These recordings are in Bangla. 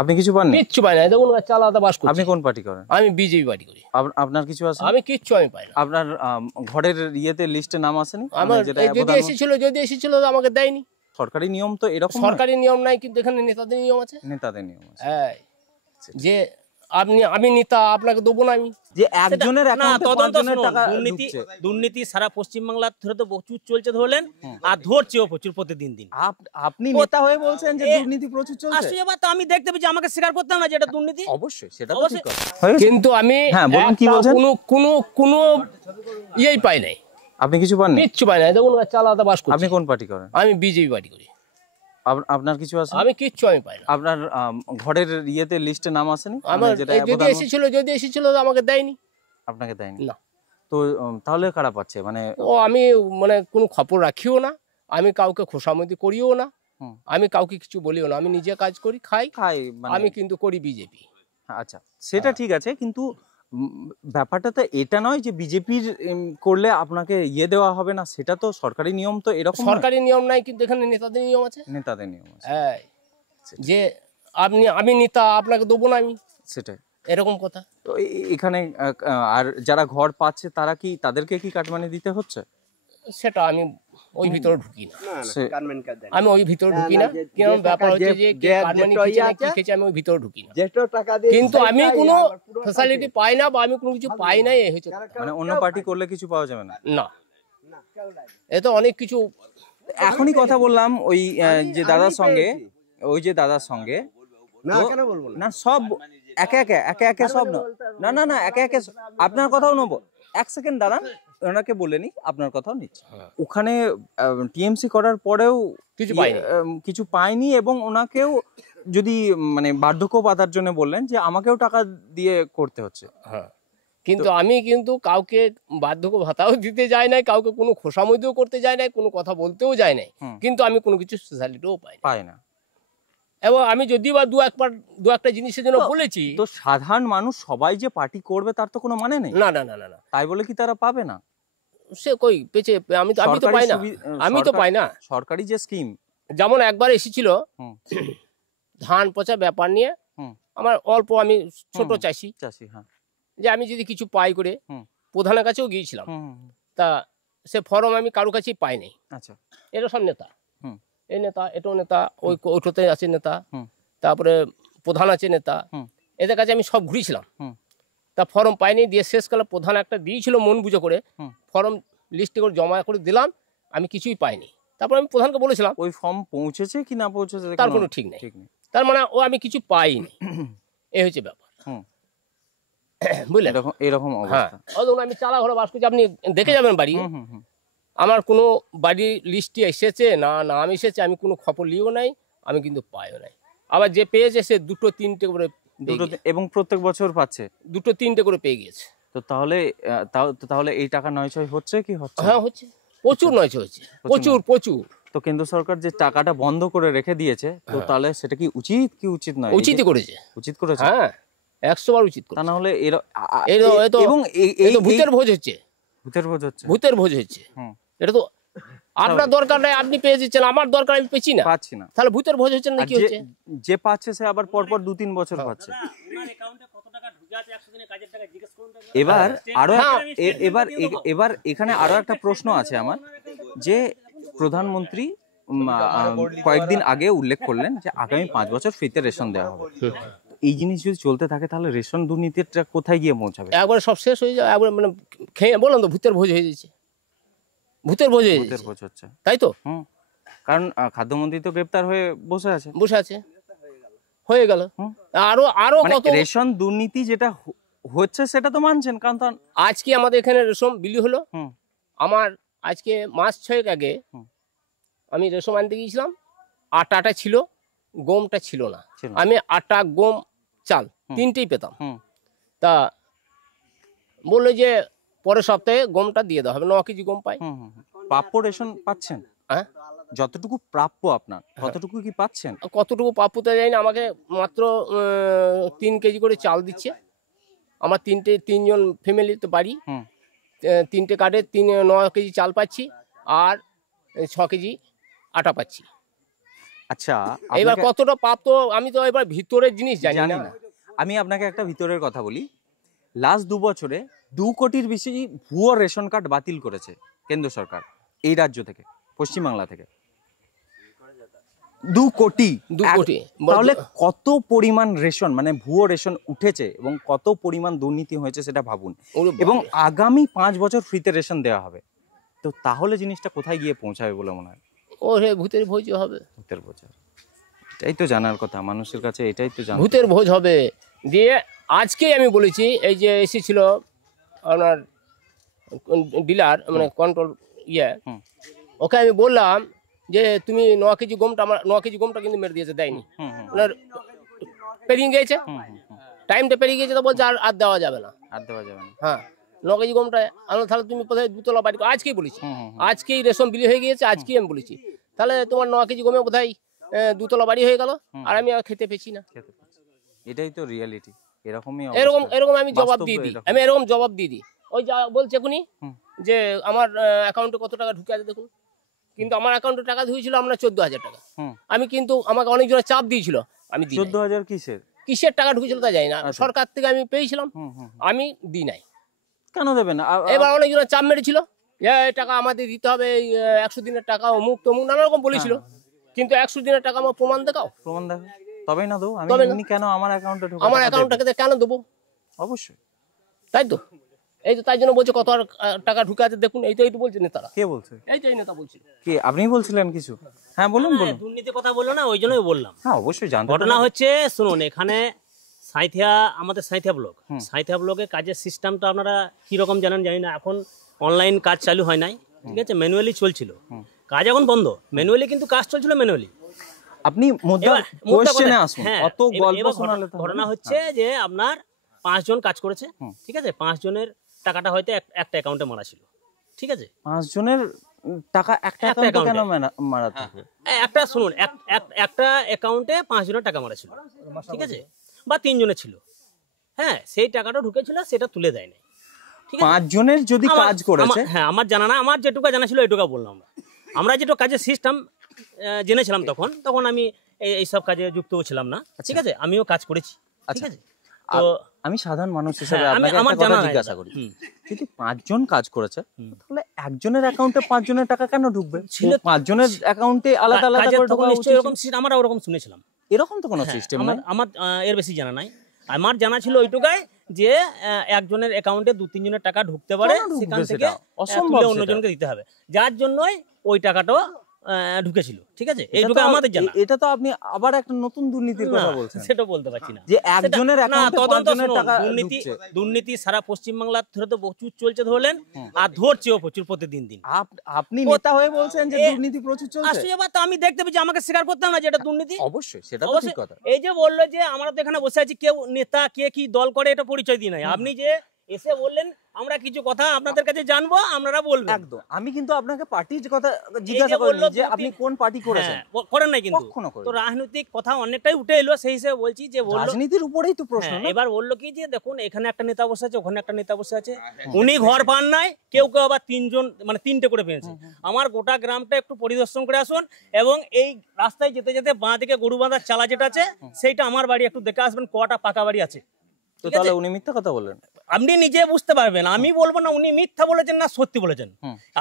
আপনি কিছু পাননি? কিচ্ছু পাই না, দেখুন চালাতে বাস করছি। আপনি কোন পার্টি করেন? আমি বিজেপি পার্টি করি। আপনার কিছু আছে? আমি কিচ্ছু আমি পাই না। আপনার ঘরের ইয়েতে লিস্টে নাম আসেনি? আমার যদি এসেছিল আমাকে দেয়নি। সরকারি নিয়ম তো এরকম। সরকারি নিয়ম নাই, কিন্তু এখানে নেতাদের নিয়ম আছে। নেতাদের নিয়ম আছে, হ্যাঁ, যে আমি নেতা, আপনাকে দেবো না আমি। যে একজনের অ্যাকাউন্টে 5 জনের টাকা দুর্নীতি সারা পশ্চিমবাংলা ধরে তো প্রচুর চলছে ধরলেন, আর ধরছেও প্রচুর প্রতিদিন দিন। আপনি নেতা হয়ে বলছেন যে দুর্নীতি প্রচুর চলছে। আসলে এবার তো আমি দেখতে পেয়েছি, আমাকে স্বীকার করতাম না যে এটা দুর্নীতি। অবশ্যই সেটা তো ঠিক কথা, কিন্তু আমি কোনো ইয়েই পাই নাই। আপনি কিছু পাননি? কিচ্ছু পাই না, দেখুন চালাতে বাস করছি। আপনি কোন পার্টি করেন? আমি বিজেপি পার্টি করি। আপনার কিছু আছে? আমি কিচ্ছু আমি পাই না। আপনার ঘরের ইয়েতে লিস্টে নাম আসেনি? আমার যদি এসেছিল আমাকে দেয়নি। আপনাকে দেয়নি না। তো তাহলে কারা পাচ্ছে? আমি কোনো খবর রাখিও না, আমি কাউকে খোসামতি করিও না, আমি কাউকে কিছু বলিও না। আমি নিজে কাজ করি, খাই। আমি কিন্তু করি বিজেপি। আচ্ছা, সেটা ঠিক আছে, কিন্তু ব্যাপারটা তো এটা নয় যে বিজেপির করলে আপনাকে ইয়ে দেওয়া হবে না। সেটা তো সরকারি নিয়ম তো এরকম। সরকারি নিয়ম নাই, কিন্তু এখানে নেতাদের নিয়ম আছে। নেতাদের নিয়ম আছে, হ্যাঁ, যে আমি নেতা, আপনাকে দেবো না আমি, সেটাই এরকম কথা। তো এখানে আর যারা ঘর পাচ্ছে তাদেরকে কি কাটমানি দিতে হচ্ছে? সেটা আমি ওই ভিতরে ঢুকি না। আমি ওই ভিতরে ঢুকি না, কেমন ব্যাপার হচ্ছে যে কাটমানি খেয়েছে আমি ওই ভিতরে ঢুকি না। কিন্তু আমি কোনো ফ্যাসিলিটি পাই না, বা আমি কোনো কিছু পাই না। এই হচ্ছে অন্য পার্টি করলে কিছু পাওয়া যাবে না। না, এ তো অনেক কিছু। এখনই কথা বললাম ওই যে দাদার সঙ্গে, না সব একে একে সব না একে একে আপনার কথাও নেবো। 1 সেকেন্ড দাঁড়ান, ওনাকে বলে নি, আপনার কথাও নিচ্ছি। ওখানে টিএমসি করার পরেও কিছু পাইনি, এবং ওনাকেও যদি বার্ধক্য ভাতার জন্য বললেন যে আমাকেও টাকা দিয়ে করতে হচ্ছে। হ্যাঁ, কিন্তু আমি কাউকে বার্ধক্য ভাতাও দিতে যাই নাই, কাউকে কোনো খোসামতিও করতে যাই নাই, কোনো কথা বলতেও যাই নাই, কিন্তু আমি কোনো কিছু স্পেশালিটিও পাই না। এবং আমি যদি বা দু একটা জিনিসের জন্য বলেছি, তো সাধারণ মানুষ সবাই যে পার্টি করবে তার তো কোনো মানে নেই। না, তাই বলে কি তারা পাবে না? সে কই পেছে, আমি তো পাই না, আমি তো পাই না। সরকারি যে স্কিম, যেমন একবার এসেছিল ধান পচা ব্যাপার নিয়ে, আমার অল্প, আমি ছোট চাষি, হ্যাঁ, যে আমি যদি কিছু পাই করে প্রধানের কাছেও গিয়েছিলাম, তা সে ফর্ম আমি কারো কাছেই পাই নাই। আচ্ছা, এটা সব নেতা, এই নেতা, এটাও নেতা, ওইটাতে আছে নেতা, তারপরে প্রধান আছে নেতা, এদের কাছে আমি সব ঘুরেছিলাম, তা ফর্ম পাইনি। দিয়ে শেষকালে প্রধান একটা দিয়েছিল মন বুঝে করে, ফর্ম লিস্টে করে জমা করে দিলাম, আমি কিছুই পাইনি। তারপর আমি প্রধানকে বলেছিলাম, ওই ফর্ম পৌঁছেছে কি না পৌঁছেছে তার কোনো ঠিক নেই। তার আমি কিছু পাইনি, এই হচ্ছে ব্যাপার, বুঝলেন? এরকম অবস্থা। আমি চালা ঘরে বাস করছি, আপনি দেখে যাবেন বাড়ি, আমার কোনো বাড়ির লিস্টে এসেছে না নাম এসেছে, আমি কোনো খবর লিও নাই, আমি কিন্তু পাইও নাই। আবার যে পেয়েছে সে 2-3টে করে, এবং প্রত্যেক বছর পাচ্ছে 2-3টে করে পেয়ে গিয়েছে। তো তাহলে এই টাকা নয়ছয় হচ্ছে কি হচ্ছে? হ্যাঁ, হচ্ছে, প্রচুর নয়ছয় হচ্ছে, প্রচুর। তো কেন্দ্র সরকার যে টাকাটা বন্ধ করে রেখে দিয়েছে, তো তাহলে সেটা কি উচিত কি উচিত নয়? উচিত করেছে, হ্যাঁ, 100 বার উচিত করেছে। তা না হলে এবং ভূতের ভোজ হচ্ছে, এটা তো আপনার দরকার নাই, আপনি পেয়ে যাচ্ছেন, আমার দরকার আমি পাচ্ছি না, তাহলে ভূতের ভোজ হচ্ছে না? কি হচ্ছে? যে পাচ্ছে সে আবার পরপর 2-3 বছর পাচ্ছে। এবার এখানে আরো একটা প্রশ্ন আছে আমার, যে প্রধানমন্ত্রী কয়েকদিন আগে উল্লেখ করলেন যে আগামী 5 বছর ফ্রিতে রেশন দেওয়া হবে। এই জিনিস যদি চলতে থাকে তাহলে রেশন দুর্নীতিটা কোথায় গিয়ে পৌঁছাবে? একবার সব শেষ হয়ে যায়, একবার খেয়ে বললাম তো, ভূতের ভোজ হয়ে যাচ্ছে, ভূতের ভোজ হচ্ছে, তাই তো। কারণ খাদ্যমন্ত্রী তো গ্রেপ্তার হয়ে বসে আছে, হয়ে গেল। আরো কত রেশন দুর্নীতি যেটা হচ্ছে সেটা তো মানছেন, কারণ আজকে আমাদের এখানে রেশন বিলি হলো। আমার আজকে মাস 6 আগে আমি রেশন আনতে গিয়েছিলাম, আটাটা ছিল, গমটা ছিল না। আমি আটা, গম, চাল 3টেই পেতাম। তা বললো যে পরের সপ্তাহে গমটা দিয়ে দেওয়া হবে, 9 কেজি গম পাই। প্রাপ্য রেশন পাচ্ছেন? হ্যাঁ, যতটুকু প্রাপ্য আপনার ততটুকু কি পাচ্ছেন? কতটুকু প্রাপ্যতা যায় না, আমাকে মাত্র 3 কেজি করে চাল দিচ্ছে। আমার 3জন ফ্যামিলিতে বাড়ি, 3টে কার্ডে 9 কেজি চাল পাচ্ছি, আর 6 কেজি আটা পাচ্ছি। আচ্ছা, এবার কতটা পাপ তো আমি তো এবার ভিতরের জিনিস জানি জানি না। না। আমি আপনাকে একটা ভিতরের কথা বলি, লাস্ট 2 বছরে 2 কোটির বেশি ভুয়ো রেশন কার্ড বাতিল করেছে কেন্দ্র সরকার এই রাজ্য থেকে, পশ্চিমবাংলা থেকে। 2 কোটি। 2 কোটি। তাহলে কত পরিমাণ রেশন মানে ভুয়ো রেশন উঠেছে এবং কত পরিমাণ দুর্নীতি হয়েছে সেটা ভাবুন। এবং আগামী 5 বছর ফ্রিতে রেশন দেওয়া হবে, তো তাহলে জিনিসটা কোথায় গিয়ে পৌঁছাবে বলে মনে হয়? ওরে ভূতের ভোজ হবে। ভূতের ভোজ, এটাই তো জানার কথা মানুষের কাছে, এটাই তো জানার। ভূতের ভোজ হবে। দিয়ে আজকেই আমি বলেছি, এই যে এসেছিল আপনার ডিলার মানে কন্ট্রোল ওকে আমি বললাম যে তুমি 9 কেজি গমটা, আমার 9 কেজি গমটা কিন্তু মেরে দিয়েছে, দেয়নি। ওনার পেরিয়ে গিয়েছে, টাইমটা পেরিয়ে গিয়েছে, তো বলছে আর দেওয়া যাবে না, আর দেওয়া যাবে না। হ্যাঁ 9 কেজি গমটা আমরা, তাহলে তুমি কোথায় 2 তলা বাড়ি, আজকেই বলেছি, আজকেই রেশন বিলি হয়ে গিয়েছে, আজকেই আমি বলেছি, তাহলে তোমার 9 কেজি গমে বোধহয় 2 তলা বাড়ি হয়ে গেল, আর আমি আর খেতে পেয়েছি না। এটাই তো রিয়ালিটি। এরকম আমি জবাব দিয়ে দিই, আমি এরকম জবাব দিয়ে দিই। ওই যা বলছে এখনই যে আমার অ্যাকাউন্টে কত টাকা ঢুকে আছে দেখুন, কিন্তু আমার অ্যাকাউন্টে টাকা ঢুকেছিল আমরা 14,000 টাকা। আমি কিন্তু আমাকে অনেকজনের চাপ দিয়েছিল, আমি দিই 14,000 কিসের টাকা ঢুকেছিল তা জানি না, সরকার থেকে আমি পেয়েছিলাম, আমি দিই নাই। কেন দেবেন? এবার অনেকজনের চাপ মেরেছিল, এই টাকা আমাদের দিতে হবে, 100 দিনের টাকা, অমুক তমুক নানা রকম বলেছিল, কিন্তু 100 দিনের টাকা আমার প্রমাণ দেখাও, প্রমাণ দেখো, তবেই না দেবো। আমি এমনি কেন আমার অ্যাকাউন্টে ঢুকে, আমার অ্যাকাউন্টটাকে কেন দেবো? অবশ্যই, তাই তো। এই তো তাই জন্য বলছে কত আর টাকা ঢুকে আছে দেখুন, এই তো বলছে নেতারা। কে বলছে? এই তো এই নেতা বলছে। কে আপনি বলছিলেন কিছু? হ্যাঁ বলুন বলুন। দুর্নীতির কথা বললো না, ওই জন্যই বললাম। হ্যাঁ অবশ্যই জানতে। ঘটনা হচ্ছে শুনুন, এখানে সাঁইথিয়া, আমাদের সাঁইথিয়া ব্লক, সাঁইথিয়া ব্লকে কাজের সিস্টেমটা আপনারা কিরকম জানেন জানি না, এখন অনলাইন কাজ চালু হয় নাই, ঠিক আছে, ম্যানুয়ালি চলছিল কাজ, এখন বন্ধ। ম্যানুয়ালি কিন্তু কাজ চলছিল ম্যানুয়ালি। আপনি কোশ্চেনে আসুন, অত গল্প শোনালে তো। ঘটনা হচ্ছে যে আপনার 5 জন কাজ করেছে, ঠিক আছে, 5 জনের টাকাটা হয়তো একটা অ্যাকাউন্টে মারা ছিল, ঠিক আছে। 5 জনের টাকা একটা অ্যাকাউন্টে কেন মারা থাকে? একটা শুনুন, একটা অ্যাকাউন্টে 5 জনের টাকা মারা ছিল, ঠিক আছে, বা 3 জনের ছিল, হ্যাঁ, সেই টাকাটা ঢুকেছিল, সেটা তুলে দেয় নাই, ঠিক আছে। 5 জনের যদি কাজ করেছে, হ্যাঁ আমার জানা না, আমার যেটুকু জানা ছিল এটুকু বললাম। আমরা যেটুকু কাজের সিস্টেম জেনেছিলাম তখন আমি এইসব কাজে যুক্তও ছিলাম না, ঠিক আছে, আমিও কাজ করেছি, ঠিক আছে। তো আমি সাধারণ মানুষ হিসেবে আপনাকে একটা কথা জিজ্ঞাসা করি, যদি 5 জন কাজ করেছে তাহলে একজনের অ্যাকাউন্টে 5 জনের টাকা কেন ঢুকবে? 5 জনের অ্যাকাউন্টে আলাদা আলাদা করে ঢোকা উচিত। এরকম সিস্টেম আমরা ওরকম শুনেছিলাম, এরকম তো কোনো সিস্টেম নাই। আমার এর বেশি জানা নাই। আমার জানা ছিল ওইটুকাই যে একজনের অ্যাকাউন্টে 2-3 জনের টাকা ঢুকতে পারে, সেখান থেকে অসম্ভব অন্যজনকে দিতে হবে, যার জন্যই ওই টাকাটাও ঢুকেছিল, ঠিক আছে, এইটুকু আমাদের জানা। এটা তো আপনি আবার একটা নতুন দুর্নীতির কথা বলছেন। সেটা বলতে পারছি না যে একজনের অ্যাকাউন্টে 5 জনের টাকা ঢুকছে। দুর্নীতি সারা পশ্চিমবাংলার ধরে তো প্রচুর চলছে ধরলেন, আর ধরছেও প্রচুর প্রতিদিন দিন। আপনি নেতা হয়ে বলছেন যে দুর্নীতি প্রচুর চলছে। আসলে এবার তো আমি দেখতে পেয়েছি, আমাকে স্বীকার করতে হবে না যে এটা দুর্নীতি। অবশ্যই, সেটা তো ঠিক কথা। এই যে বললো যে আমরা তো এখানে বসে আছি, কেউ নেতা কে কি দল করে এটা পরিচয় দিই নাই, আপনি যে এসে বললেন আমরা কিছু কথা আপনাদের কাছে জানবো, আপনারা বলবেন। একদম, আমি কিন্তু আপনাকে পার্টির কথা জিজ্ঞাসা করিনি যে আপনি কোন পার্টি করেছেন, করেন নাই কিন্তু। তো রাজনৈতিক কথা অনেকটাই উঠে এলো, সেই হিসেবে বলছি যে রাজনীতির উপরেই তো প্রশ্ন। এবার বললো কি যে দেখুন এখানে একটা নেতা বসে আছে, ওখানে একটা নেতা বসে আছে, উনি ঘর পান নাই, কেউ কেউ আবার 3 জন মানে 3টে করে পেয়েছে। আমার গোটা গ্রামটা একটু পরিদর্শন করে আসুন, এবং এই রাস্তায় যেতে যেতে বাঁ দিকে গরু বাঁধার চালা যেটা আছে সেইটা আমার বাড়ি একটু দেখে আসবেন, কটা পাকা বাড়ি আছে। তো তাহলে উনি মিথ্যা কথা বললেন? আপনি নিজে বুঝতে পারবেন, আমি বলবো না উনি মিথ্যা বলেছেন না সত্যি বলেছেন,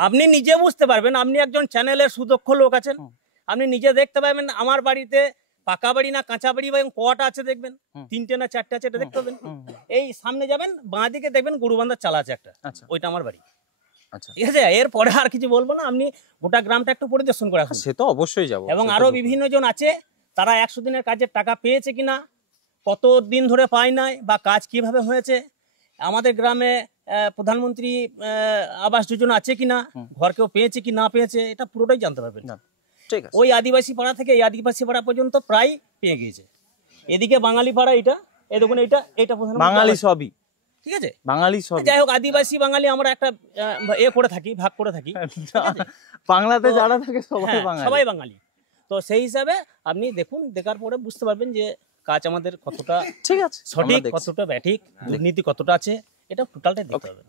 আপনি নিজে বুঝতে পারবেন। আপনি একজন চ্যানেলের সুদক্ষ লোক আছেন, আপনি নিজে দেখতে পাবেন আমার বাড়িতে পাকা বাড়ি না কাঁচা বাড়ি বা কটা আছে দেখবেন, 3টে না 4টে আছে, এটা দেখতে পাবেন। এই সামনে যাবেন, বাঁ দিকে দেখবেন গরু বাঁধার চালা আছে একটা, ওইটা আমার বাড়ি, ঠিক আছে। এরপরে আর কিছু বলবো না, আপনি গোটা গ্রামটা একটু পরিদর্শন করে আসুন। সে তো অবশ্যই যাবো। এবং আরো বিভিন্ন জন আছে, তারা 100 দিনের কাজের টাকা পেয়েছে কিনা, কত দিন ধরে পায় নাই, বা কাজ কিভাবে হয়েছে, আমাদের গ্রামে প্রধানমন্ত্রী আবাস যোজনা আছে কিনা, ঘর কেউ পেয়েছে কি না পেয়েছে, এটা পুরোটাই জানতে পারবেন। ঠিক আছে, ওই আদিবাসী পাড়া থেকে এই আদিবাসী পাড়া পর্যন্ত প্রায় পেয়ে গিয়েছে। এদিকে বাঙালি পাড়া, এই দেখুন এটা বাঙালি সবই, ঠিক আছে, বাঙালি সব। যাই হোক, আদিবাসী বাঙালি আমরা একটা করে থাকি, ভাগ করে থাকি। বাংলাতে যারা থাকে সবাই বাঙালি। তো সেই হিসাবে আপনি দেখুন, দেখার পরে বুঝতে পারবেন যে কাজ আমাদের কতটা ঠিক আছে, সঠিক, কতটা ব্যাঠিক, দুর্নীতি কতটা আছে, এটা টোটালটাই দেখতে হবে।